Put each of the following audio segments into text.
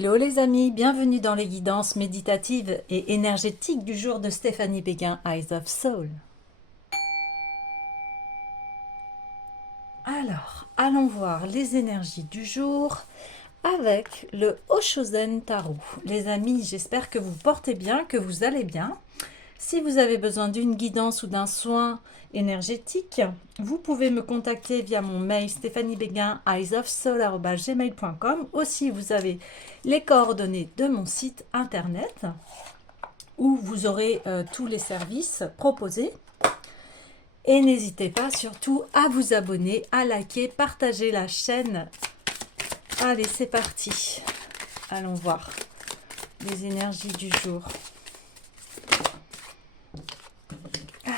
Hello les amis, bienvenue dans les guidances méditatives et énergétiques du jour de Stéphanie Béguin, Eyes of Soul. Alors, allons voir les énergies du jour avec le Oshozen Tarot. Les amis, j'espère que vous portez bien, que vous allez bien. Si vous avez besoin d'une guidance ou d'un soin énergétique, vous pouvez me contacter via mon mail stéphaniebeguin@eyesofsoul@gmail.com. Aussi, vous avez les coordonnées de mon site internet où vous aurez tous les services proposés. Et n'hésitez pas surtout à vous abonner, à liker, partager la chaîne. Allez, c'est parti. Allons voir les énergies du jour. Allez.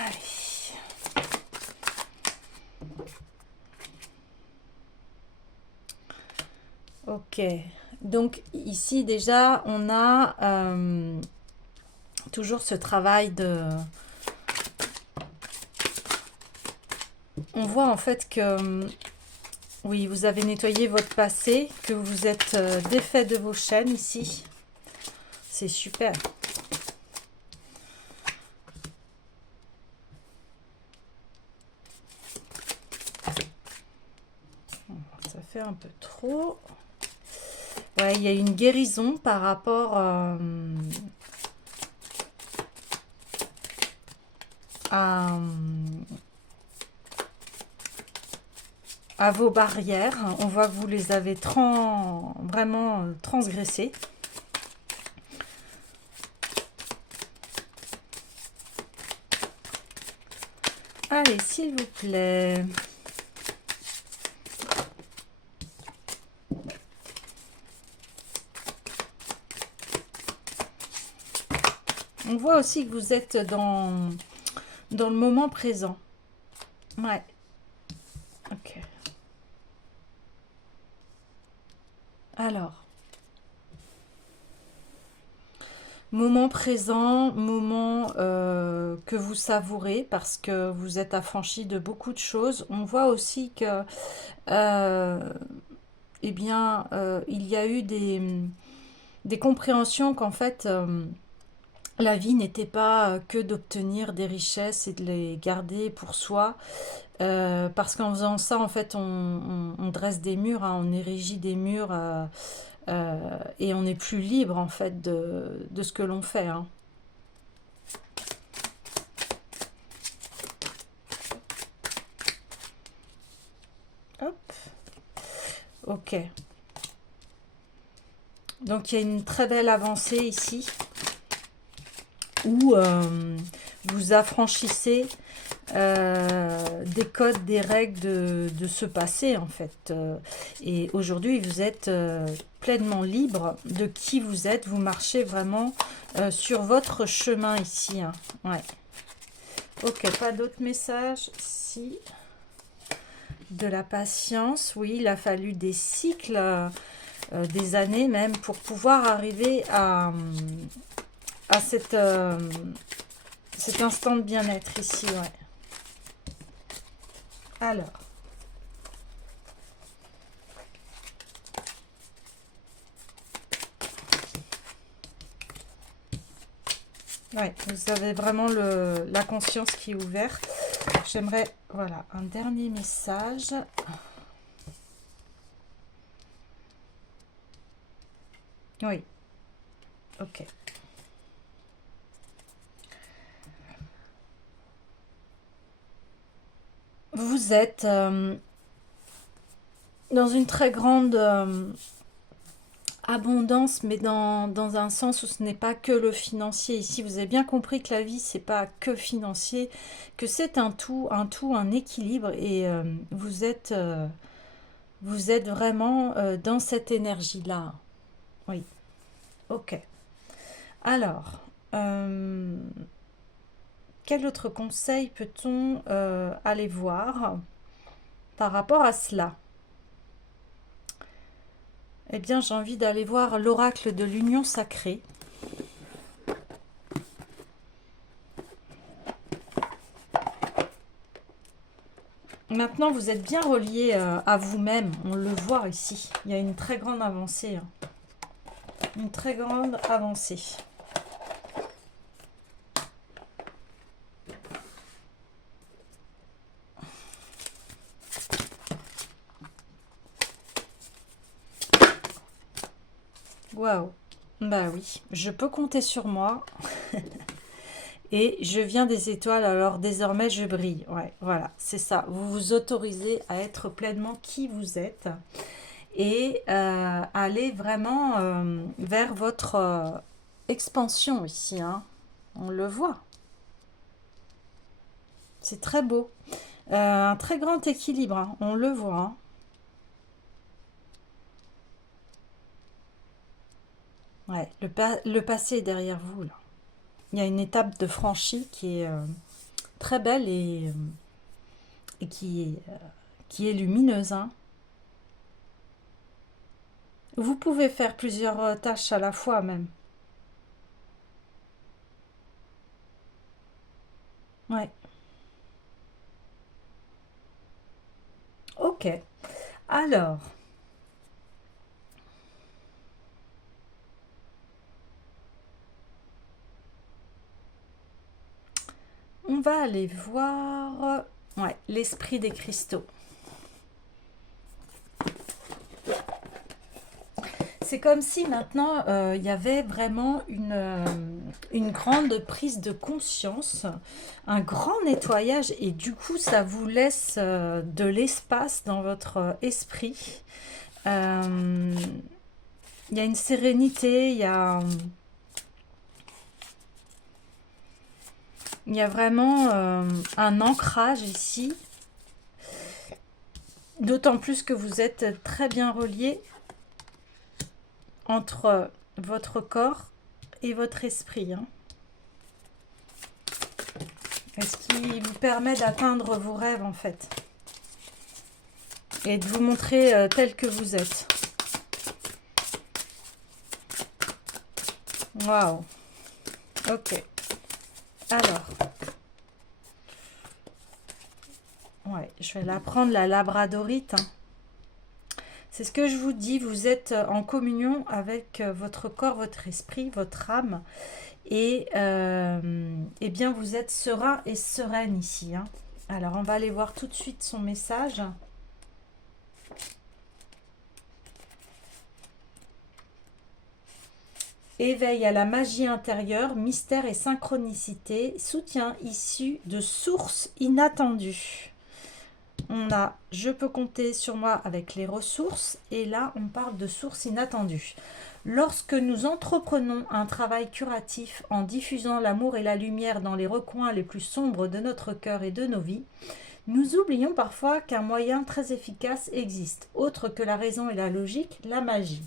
Ok. Donc ici déjà, on a toujours ce travail de... On voit en fait que... Oui, vous avez nettoyé votre passé, que vous êtes défait de vos chaînes ici. C'est super. Ça fait un peu trop. Ouais, il y a une guérison par rapport à vos barrières. On voit que vous les avez vraiment transgressées. Allez, s'il vous plaît. On voit aussi que vous êtes dans le moment présent. Ouais. Ok. Alors. Moment présent, moment que vous savourez parce que vous êtes affranchi de beaucoup de choses. On voit aussi que il y a eu des compréhensions qu'en fait la vie n'était pas que d'obtenir des richesses et de les garder pour soi. Parce qu'en faisant ça, en fait, on dresse des murs, hein, on érigit des murs et on n'est plus libre, en fait, de ce que l'on fait. Hein. Hop. Ok. Donc, il y a une très belle avancée ici où vous affranchissez des codes, des règles de ce passé en fait. Et aujourd'hui, vous êtes pleinement libre de qui vous êtes. Vous marchez vraiment sur votre chemin ici. Hein. Ouais. Ok, pas d'autres messages. Si. De la patience, oui, il a fallu des cycles, des années même, pour pouvoir arriver à cet instant de bien-être ici, ouais. Alors. Ouais, vous avez vraiment la conscience qui est ouverte. J'aimerais, voilà, un dernier message. Oui. Ok. Vous êtes dans une très grande abondance, mais dans un sens où ce n'est pas que le financier. Ici, vous avez bien compris que la vie, c'est pas que financier, que c'est un tout, un équilibre, et vous êtes vraiment dans cette énergie-là. Oui. Ok. Alors, quel autre conseil peut-on aller voir par rapport à cela? Eh bien, j'ai envie d'aller voir l'oracle de l'union sacrée. Maintenant, vous êtes bien relié à vous-même. On le voit ici. Il y a une très grande avancée. Hein. Une très grande avancée. Waouh. Bah oui, je peux compter sur moi. Et je viens des étoiles, alors désormais je brille. Ouais, voilà, c'est ça. Vous vous autorisez à être pleinement qui vous êtes et aller vraiment vers votre expansion ici, hein. On le voit. C'est très beau. Un très grand équilibre, hein. On le voit, hein. Ouais, le passé est derrière vous, là. Il y a une étape de franchie qui est très belle et qui est lumineuse, hein. Vous pouvez faire plusieurs tâches à la fois même. Ouais, ok. Alors, on va aller voir ouais, l'esprit des cristaux. C'est comme si maintenant il y avait vraiment une grande prise de conscience, un grand nettoyage et du coup ça vous laisse de l'espace dans votre esprit. Euh, Il y a une sérénité, il y a vraiment un ancrage ici, d'autant plus que vous êtes très bien relié entre votre corps et votre esprit, hein. Et ce qui vous permet d'atteindre vos rêves en fait. Et de vous montrer tel que vous êtes. Waouh. Ok. Alors. Ouais, je vais la prendre, la labradorite, hein. C'est ce que je vous dis, vous êtes en communion avec votre corps, votre esprit, votre âme. Et eh bien, vous êtes serein et sereine ici, hein. Alors, on va aller voir tout de suite son message. Éveil à la magie intérieure, mystère et synchronicité, soutien issu de sources inattendues. On a « Je peux compter sur moi avec les ressources » et là, on parle de sources inattendues. Lorsque nous entreprenons un travail curatif en diffusant l'amour et la lumière dans les recoins les plus sombres de notre cœur et de nos vies, nous oublions parfois qu'un moyen très efficace existe, autre que la raison et la logique, la magie.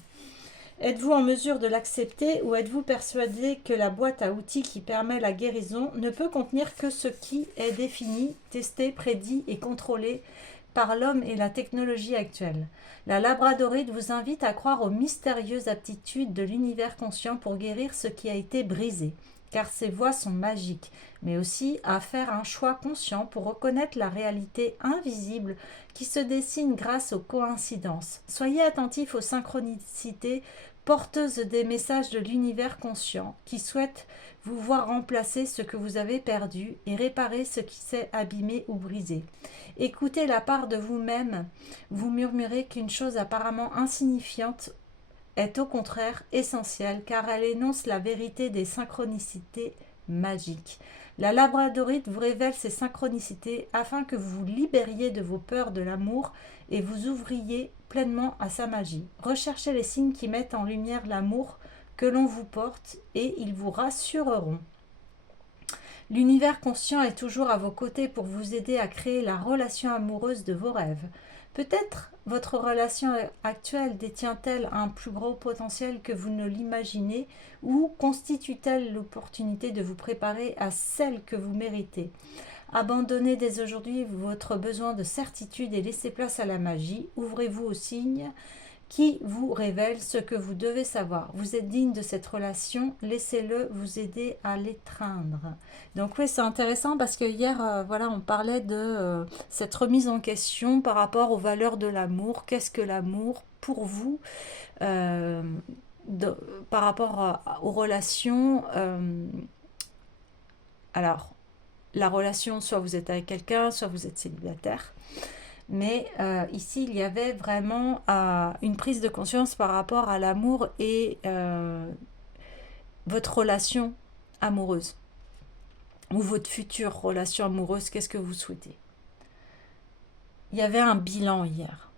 Êtes-vous en mesure de l'accepter ou êtes-vous persuadé que la boîte à outils qui permet la guérison ne peut contenir que ce qui est défini, testé, prédit et contrôlé par l'homme et la technologie actuelle? La labradorite vous invite à croire aux mystérieuses aptitudes de l'univers conscient pour guérir ce qui a été brisé, car ces voies sont magiques, mais aussi à faire un choix conscient pour reconnaître la réalité invisible qui se dessine grâce aux coïncidences. Soyez attentifs aux synchronicités porteuses des messages de l'univers conscient qui souhaitent vous voir remplacer ce que vous avez perdu et réparer ce qui s'est abîmé ou brisé. Écoutez la part de vous-même, vous murmurez qu'une chose apparemment insignifiante est au contraire essentielle car elle énonce la vérité des synchronicités magiques. La labradorite vous révèle ces synchronicités afin que vous vous libériez de vos peurs de l'amour et vous ouvriez pleinement à sa magie. Recherchez les signes qui mettent en lumière l'amour que l'on vous porte et ils vous rassureront. L'univers conscient est toujours à vos côtés pour vous aider à créer la relation amoureuse de vos rêves. Peut-être votre relation actuelle détient-elle un plus gros potentiel que vous ne l'imaginez ou constitue-t-elle l'opportunité de vous préparer à celle que vous méritez? Abandonnez dès aujourd'hui votre besoin de certitude et laissez place à la magie. Ouvrez-vous aux signes qui vous révèle ce que vous devez savoir. Vous êtes digne de cette relation, laissez-le vous aider à l'étreindre. Donc oui, c'est intéressant parce que hier, voilà, on parlait de cette remise en question par rapport aux valeurs de l'amour. Qu'est-ce que l'amour pour vous? de- par rapport aux relations, alors, la relation, soit vous êtes avec quelqu'un, soit vous êtes célibataire. Mais ici, il y avait vraiment une prise de conscience par rapport à l'amour et votre relation amoureuse ou votre future relation amoureuse, qu'est-ce que vous souhaitez. Il y avait un bilan hier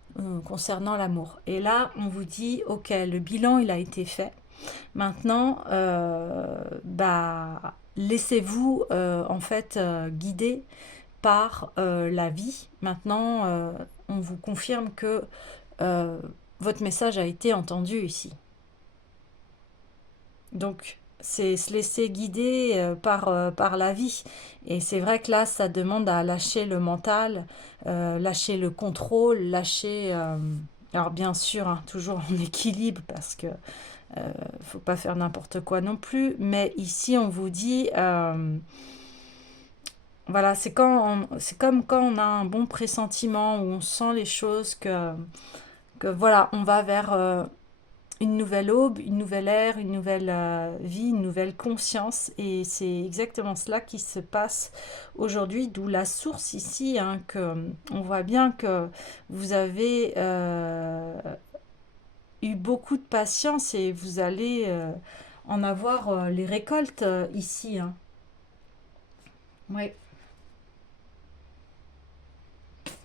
concernant l'amour. Et là, on vous dit, ok, le bilan, il a été fait. Maintenant, bah, laissez-vous en fait guider par la vie. Maintenant, on vous confirme que euh, votre message a été entendu ici. Donc, c'est se laisser guider par la vie. Et c'est vrai que là, ça demande à lâcher le mental, lâcher le contrôle, lâcher... alors bien sûr, hein, toujours en équilibre parce que faut pas faire n'importe quoi non plus. Mais ici, on vous dit... voilà, c'est comme quand on a un bon pressentiment, où on sent les choses, que voilà, on va vers une nouvelle aube, une nouvelle ère, une nouvelle vie, une nouvelle conscience. Et c'est exactement cela qui se passe aujourd'hui, d'où la source ici, hein, que on voit bien que vous avez eu beaucoup de patience et vous allez en avoir les récoltes ici. Hein. Oui.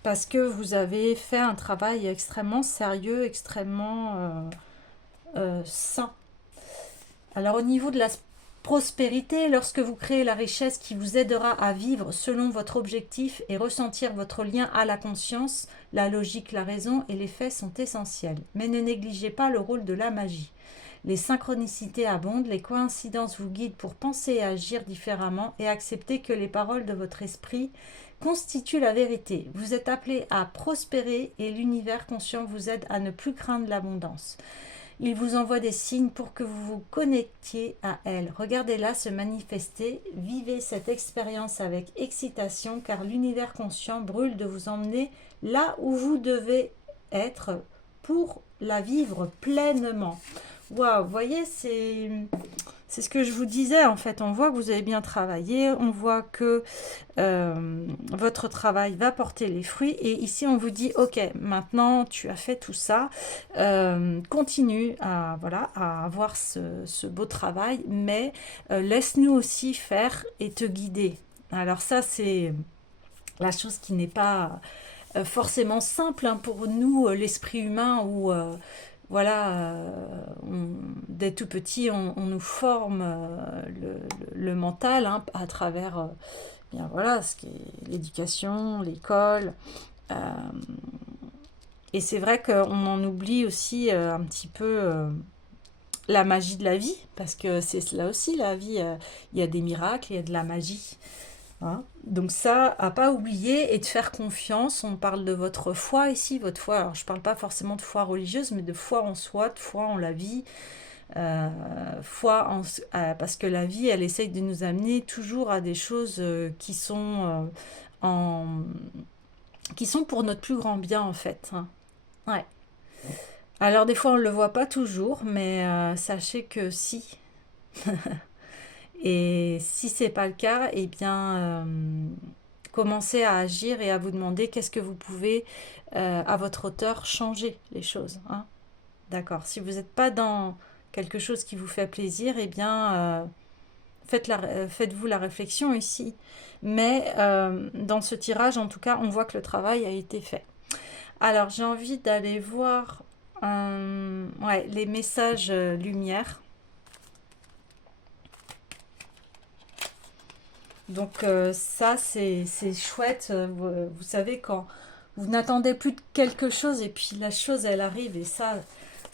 Parce que vous avez fait un travail extrêmement sérieux, extrêmement sain. Alors au niveau de la prospérité, lorsque vous créez la richesse qui vous aidera à vivre selon votre objectif et ressentir votre lien à la conscience, la logique, la raison et les faits sont essentiels. Mais ne négligez pas le rôle de la magie. Les synchronicités abondent, les coïncidences vous guident pour penser et agir différemment et accepter que les paroles de votre esprit constituent la vérité. Vous êtes appelé à prospérer et l'univers conscient vous aide à ne plus craindre l'abondance. Il vous envoie des signes pour que vous vous connectiez à elle. Regardez-la se manifester, vivez cette expérience avec excitation car l'univers conscient brûle de vous emmener là où vous devez être pour la vivre pleinement. Waouh, vous voyez, c'est ce que je vous disais en fait. On voit que vous avez bien travaillé, on voit que votre travail va porter les fruits. Et ici, on vous dit, ok, maintenant tu as fait tout ça, continue à, voilà, à avoir ce beau travail, mais laisse-nous aussi faire et te guider. Alors ça, c'est la chose qui n'est pas forcément simple hein, pour nous, l'esprit humain, où voilà, dès tout petit, on nous forme le mental hein, à travers bien voilà, ce qui est l'éducation, l'école. euh, et c'est vrai qu'on en oublie aussi un petit peu la magie de la vie, parce que c'est cela aussi, la vie, il y a des miracles, il y a de la magie. Hein. Donc ça, à pas oublier et de faire confiance. On parle de votre foi ici, votre foi. Alors je parle pas forcément de foi religieuse, mais de foi en soi, de foi en la vie, foi en, parce que la vie, elle essaye de nous amener toujours à des choses en, qui sont pour notre plus grand bien en fait. Hein. Ouais. Alors des fois on ne le voit pas toujours, mais sachez que si. Et si c'est pas le cas, eh bien, commencez à agir et à vous demander qu'est-ce que vous pouvez, à votre hauteur, changer les choses. Hein. D'accord. Si vous n'êtes pas dans quelque chose qui vous fait plaisir, eh bien, faites-vous la réflexion ici. Mais dans ce tirage, en tout cas, on voit que le travail a été fait. Alors, j'ai envie d'aller voir ouais, les messages lumière. Donc ça, c'est chouette. Vous savez, quand vous n'attendez plus de quelque chose et puis la chose, elle arrive. Et ça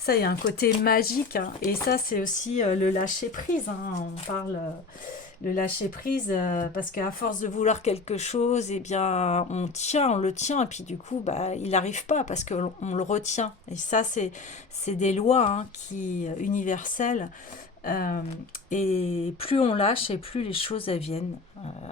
il y a un côté magique. Hein. Et ça, c'est aussi le lâcher-prise. Hein. On parle le lâcher-prise parce qu'à force de vouloir quelque chose, eh bien, on le tient. Et puis du coup, bah, il n'arrive pas parce qu'on le retient. Et ça, c'est des lois hein, universelles. Euh, et plus on lâche et plus les choses elles viennent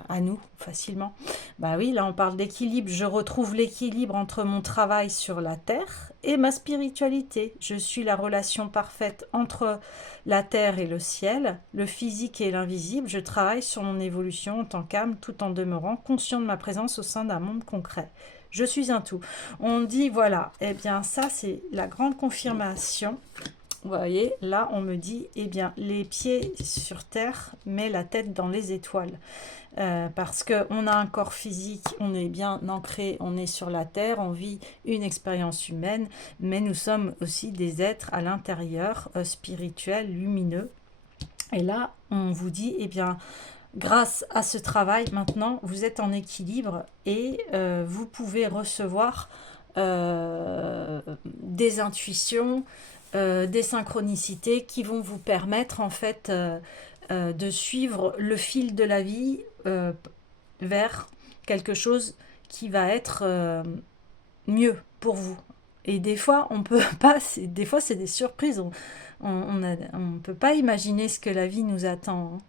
à nous facilement. Bah oui, là on parle d'équilibre. Je retrouve l'équilibre entre mon travail sur la terre et ma spiritualité. Je suis la relation parfaite entre la terre et le ciel, le physique et l'invisible. Je travaille sur mon évolution en tant qu'âme tout en demeurant conscient de ma présence au sein d'un monde concret. Je suis un tout. On dit voilà, eh bien ça c'est la grande confirmation. Vous voyez, là, on me dit, eh bien, les pieds sur terre, mais la tête dans les étoiles. Parce qu'on a un corps physique, on est bien ancré, on est sur la terre, on vit une expérience humaine, mais nous sommes aussi des êtres à l'intérieur, spirituels, lumineux. Et là, on vous dit, eh bien, grâce à ce travail, maintenant, vous êtes en équilibre et vous pouvez recevoir des intuitions, des synchronicités qui vont vous permettre en fait de suivre le fil de la vie vers quelque chose qui va être mieux pour vous. Et des fois, on peut pas, des fois c'est des surprises, on peut pas imaginer ce que la vie nous attend.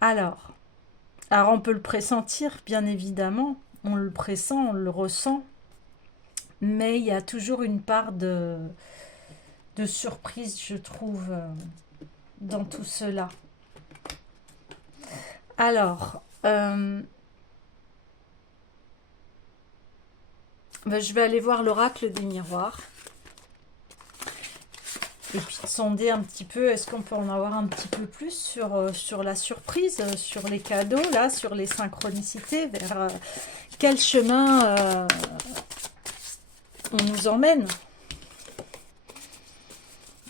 Alors, on peut le pressentir, bien évidemment, on le pressent, on le ressent, mais il y a toujours une part de surprise, je trouve, dans tout cela. Alors, je vais aller voir l'oracle des miroirs. Et puis sonder un petit peu, est-ce qu'on peut en avoir un petit peu plus sur la surprise, sur les cadeaux, là, sur les synchronicités, vers quel chemin on nous emmène.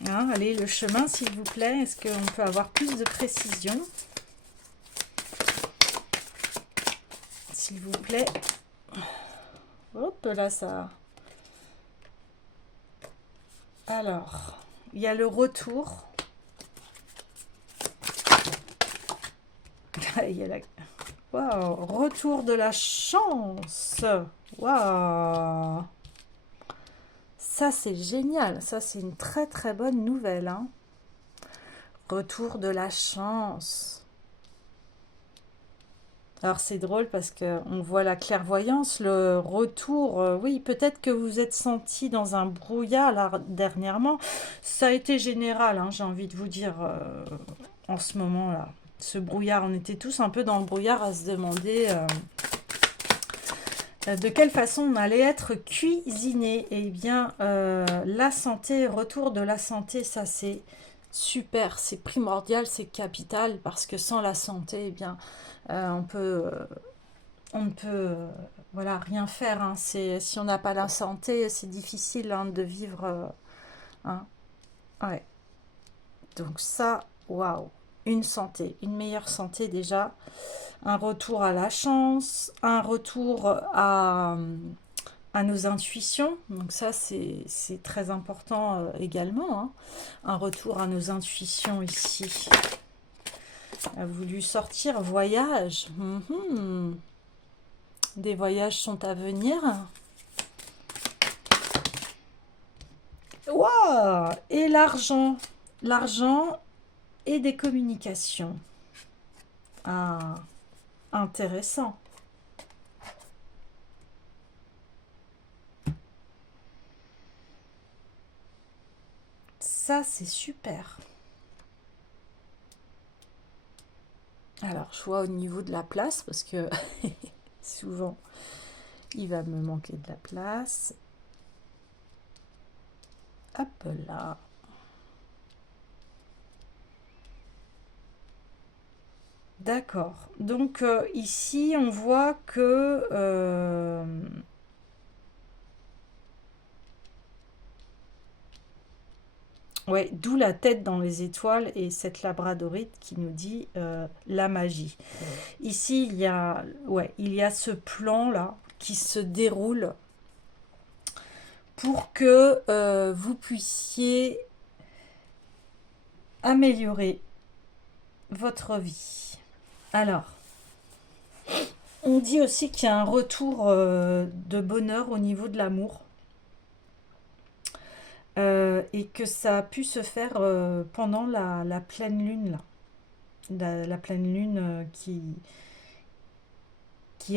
Hein, allez, le chemin, s'il vous plaît, est-ce qu'on peut avoir plus de précision? S'il vous plaît. Hop, là, ça... Alors, il y a le retour. Il y a la... Waouh, retour de la chance. Waouh. Ça, c'est génial. Ça, c'est une très, très bonne nouvelle. Hein. Retour de la chance. Alors, c'est drôle parce qu'on voit la clairvoyance, le retour. Oui, peut-être que vous êtes senti dans un brouillard là, dernièrement. Ça a été général, hein, j'ai envie de vous dire, en ce moment-là. Ce brouillard, on était tous un peu dans le brouillard à se demander... de quelle façon on allait être cuisiné. Eh bien, la santé, retour de la santé, ça c'est super, c'est primordial, c'est capital, parce que sans la santé, eh bien, on ne peut voilà, rien faire. Hein. Si on n'a pas la santé, c'est difficile hein, de vivre. Hein. Ouais. Donc ça, waouh, une santé, une meilleure santé déjà. Un retour à la chance, un retour à nos intuitions. Donc ça, c'est très important également. Hein. Un retour à nos intuitions ici. A voulu sortir voyage. Des voyages sont à venir. Waouh! Et l'argent. L'argent et des communications. Ah, intéressant. Ça, c'est super. Alors, je vois au niveau de la place, parce que souvent, il va me manquer de la place. Hop là. D'accord. Donc, ici, on voit que... ouais, d'où la tête dans les étoiles et cette labradorite qui nous dit la magie. Ici, il y a ce plan-là qui se déroule pour que vous puissiez améliorer votre vie. Alors, on dit aussi qu'il y a un retour de bonheur au niveau de l'amour. et que ça a pu se faire pendant la pleine lune, là. La pleine lune qui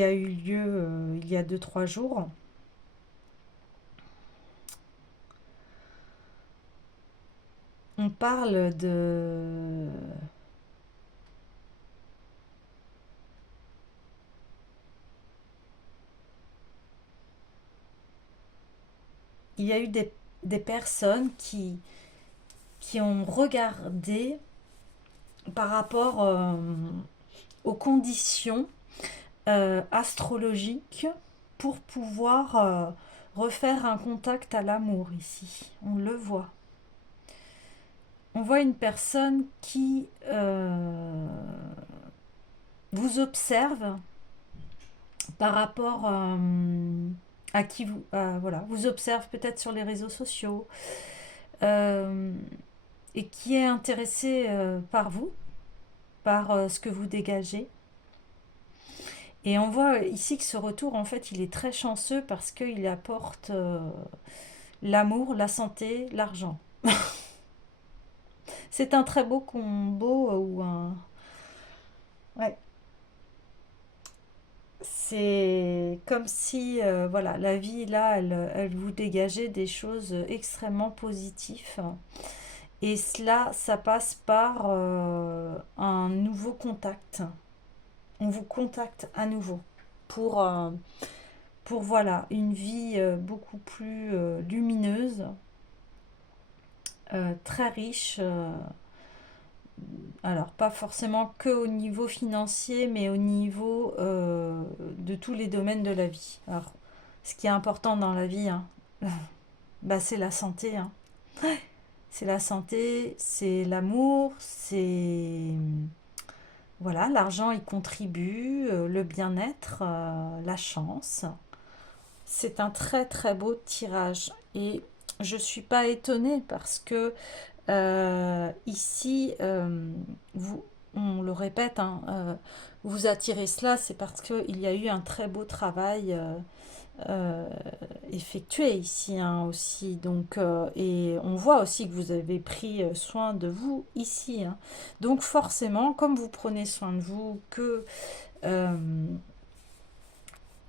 a eu lieu il y a 2 3 jours. On parle de... Il y a eu des personnes qui ont regardé par rapport aux conditions astrologiques pour pouvoir refaire un contact à l'amour ici. On le voit. On voit une personne qui vous observe par rapport à qui vous... voilà, vous observe peut-être sur les réseaux sociaux euh, et qui est intéressé par vous, par ce que vous dégagez. Et on voit ici que ce retour, en fait, il est très chanceux parce qu'il apporte l'amour, la santé, l'argent. C'est un très beau combo ou un... Ouais. C'est comme si, voilà, la vie, là, elle vous dégageait des choses extrêmement positives. Et cela, ça passe par un nouveau contact. On vous contacte à nouveau pour voilà, une vie beaucoup plus lumineuse, très riche. Alors, pas forcément que au niveau financier, mais au niveau de tous les domaines de la vie. Alors, ce qui est important dans la vie, hein, bah, c'est la santé. Hein. C'est la santé, c'est l'amour, c'est... Voilà, l'argent y contribue, le bien-être, la chance. C'est un très très beau tirage. Et je ne suis pas étonnée parce que ici, vous, on le répète, hein, vous attirez cela, c'est parce qu'il y a eu un très beau travail euh, effectué ici hein, aussi. Donc, et on voit aussi que vous avez pris soin de vous ici. Hein. Donc forcément, comme vous prenez soin de vous, que euh,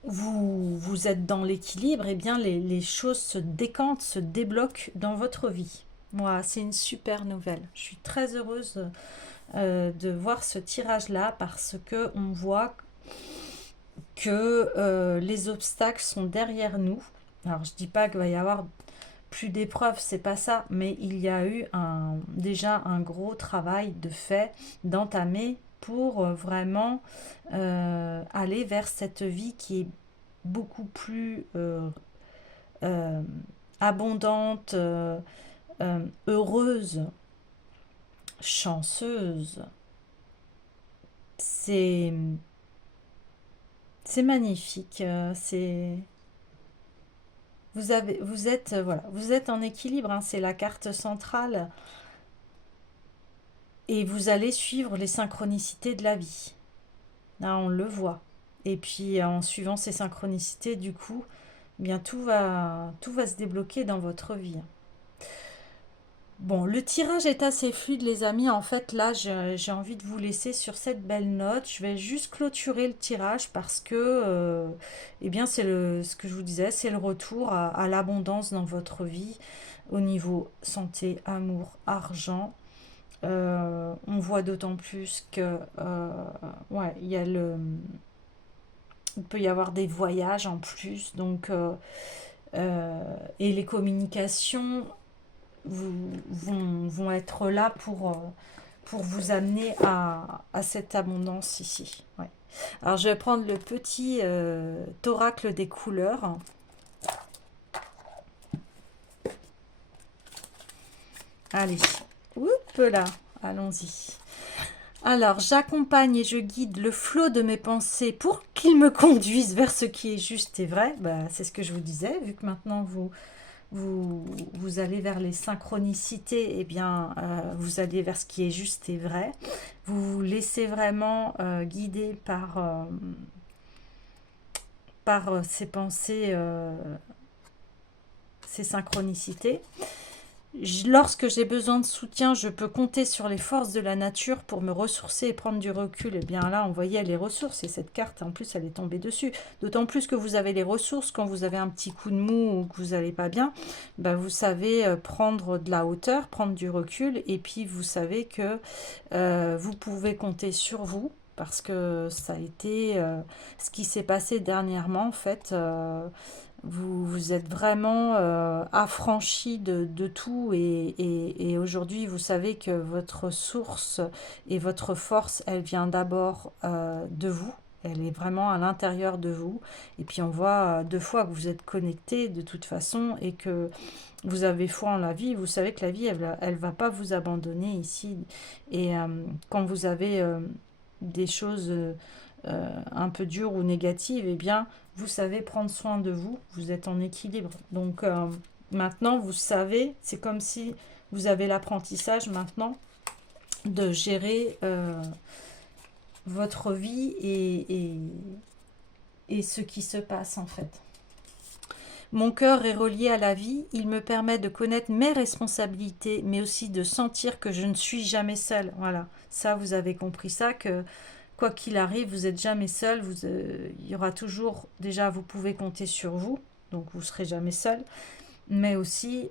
vous êtes dans l'équilibre, et bien les choses se décantent, se débloquent dans votre vie. Moi, c'est une super nouvelle. Je suis très heureuse de voir ce tirage-là parce que on voit que les obstacles sont derrière nous. Alors, je dis pas qu'il va y avoir plus d'épreuves, c'est pas ça, mais il y a eu déjà un gros travail de fait, d'entamer pour vraiment aller vers cette vie qui est beaucoup plus euh, abondante, heureuse, chanceuse. C'est c'est magnifique. Vous êtes voilà, vous êtes en équilibre. Hein, c'est la carte centrale et vous allez suivre les synchronicités de la vie. Là, on le voit. Et puis en suivant ces synchronicités, du coup, eh bien tout va se débloquer dans votre vie. Bon, le tirage est assez fluide, les amis. En fait, là, j'ai envie de vous laisser sur cette belle note. Je vais juste clôturer le tirage parce que, eh bien, ce que je vous disais, c'est le retour à l'abondance dans votre vie au niveau santé, amour, argent. On voit d'autant plus que, ouais, il peut y avoir des voyages en plus, donc, et les communications vont être là pour vous amener à cette abondance ici. Ouais. Alors je vais prendre le petit oracle des couleurs. Allez, hop là, allons-y. Alors, j'accompagne et je guide le flot de mes pensées pour qu'il me conduise vers ce qui est juste et vrai. Bah, c'est ce que je vous disais, vu que maintenant vous allez vers les synchronicités, eh bien, vous allez vers ce qui est juste et vrai. Vous vous laissez vraiment guider par ces pensées, ces synchronicités. Lorsque j'ai besoin de soutien, je peux compter sur les forces de la nature pour me ressourcer et prendre du recul. Et bien là, on voyait les ressources et cette carte, en plus, elle est tombée dessus. D'autant plus que vous avez les ressources quand vous avez un petit coup de mou ou que vous n'allez pas bien. Ben, vous savez prendre de la hauteur, prendre du recul et puis vous savez que vous pouvez compter sur vous parce que ça a été ce qui s'est passé dernièrement en fait. Vous vous êtes vraiment affranchi de tout et aujourd'hui vous savez que votre source et votre force, elle vient d'abord de vous. Elle est vraiment à l'intérieur de vous. Et puis on voit deux fois que vous êtes connecté de toute façon et que vous avez foi en la vie. Vous savez que la vie, elle va pas vous abandonner ici. Et quand vous avez des choses un peu dures ou négatives, eh bien, vous savez prendre soin de vous. Vous êtes en équilibre. Donc maintenant, vous savez, c'est comme si vous avez l'apprentissage maintenant de gérer votre vie et ce qui se passe en fait. Mon cœur est relié à la vie, il me permet de connaître mes responsabilités, mais aussi de sentir que je ne suis jamais seule. Voilà, ça vous avez compris ça, que quoi qu'il arrive, vous n'êtes jamais seul, il y aura toujours, déjà vous pouvez compter sur vous, donc vous ne serez jamais seul, mais aussi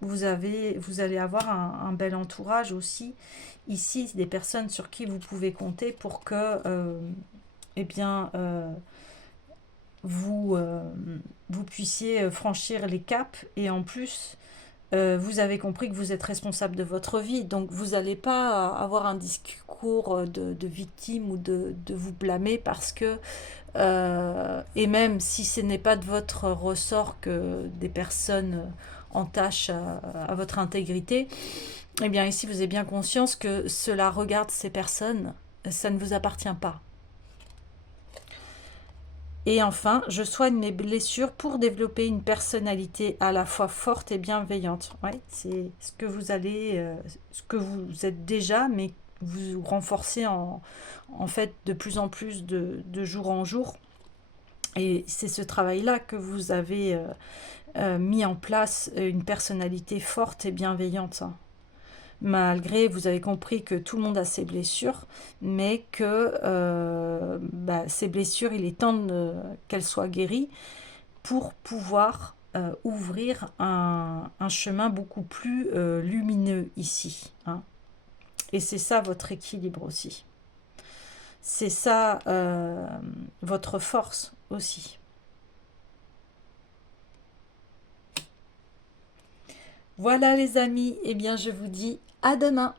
vous allez avoir un bel entourage aussi, ici, des personnes sur qui vous pouvez compter pour que, eh bien, vous puissiez franchir les caps et en plus vous avez compris que vous êtes responsable de votre vie, donc vous n'allez pas avoir un discours de victime ou de vous blâmer parce que et même si ce n'est pas de votre ressort que des personnes entachent à votre intégrité, eh bien ici vous avez bien conscience que cela regarde ces personnes, ça ne vous appartient pas. Et enfin, je soigne mes blessures pour développer une personnalité à la fois forte et bienveillante. Ouais, c'est ce que vous allez, ce que vous êtes déjà, mais vous renforcez en fait de plus en plus de jour en jour. Et c'est ce travail-là que vous avez mis en place une personnalité forte et bienveillante, hein. Malgré, vous avez compris que tout le monde a ses blessures, mais que ces blessures, il est temps qu'elles soient guéries pour pouvoir ouvrir un chemin beaucoup plus lumineux ici, hein. Et c'est ça votre équilibre aussi. C'est ça votre force aussi. Voilà les amis, eh bien je vous dis à demain.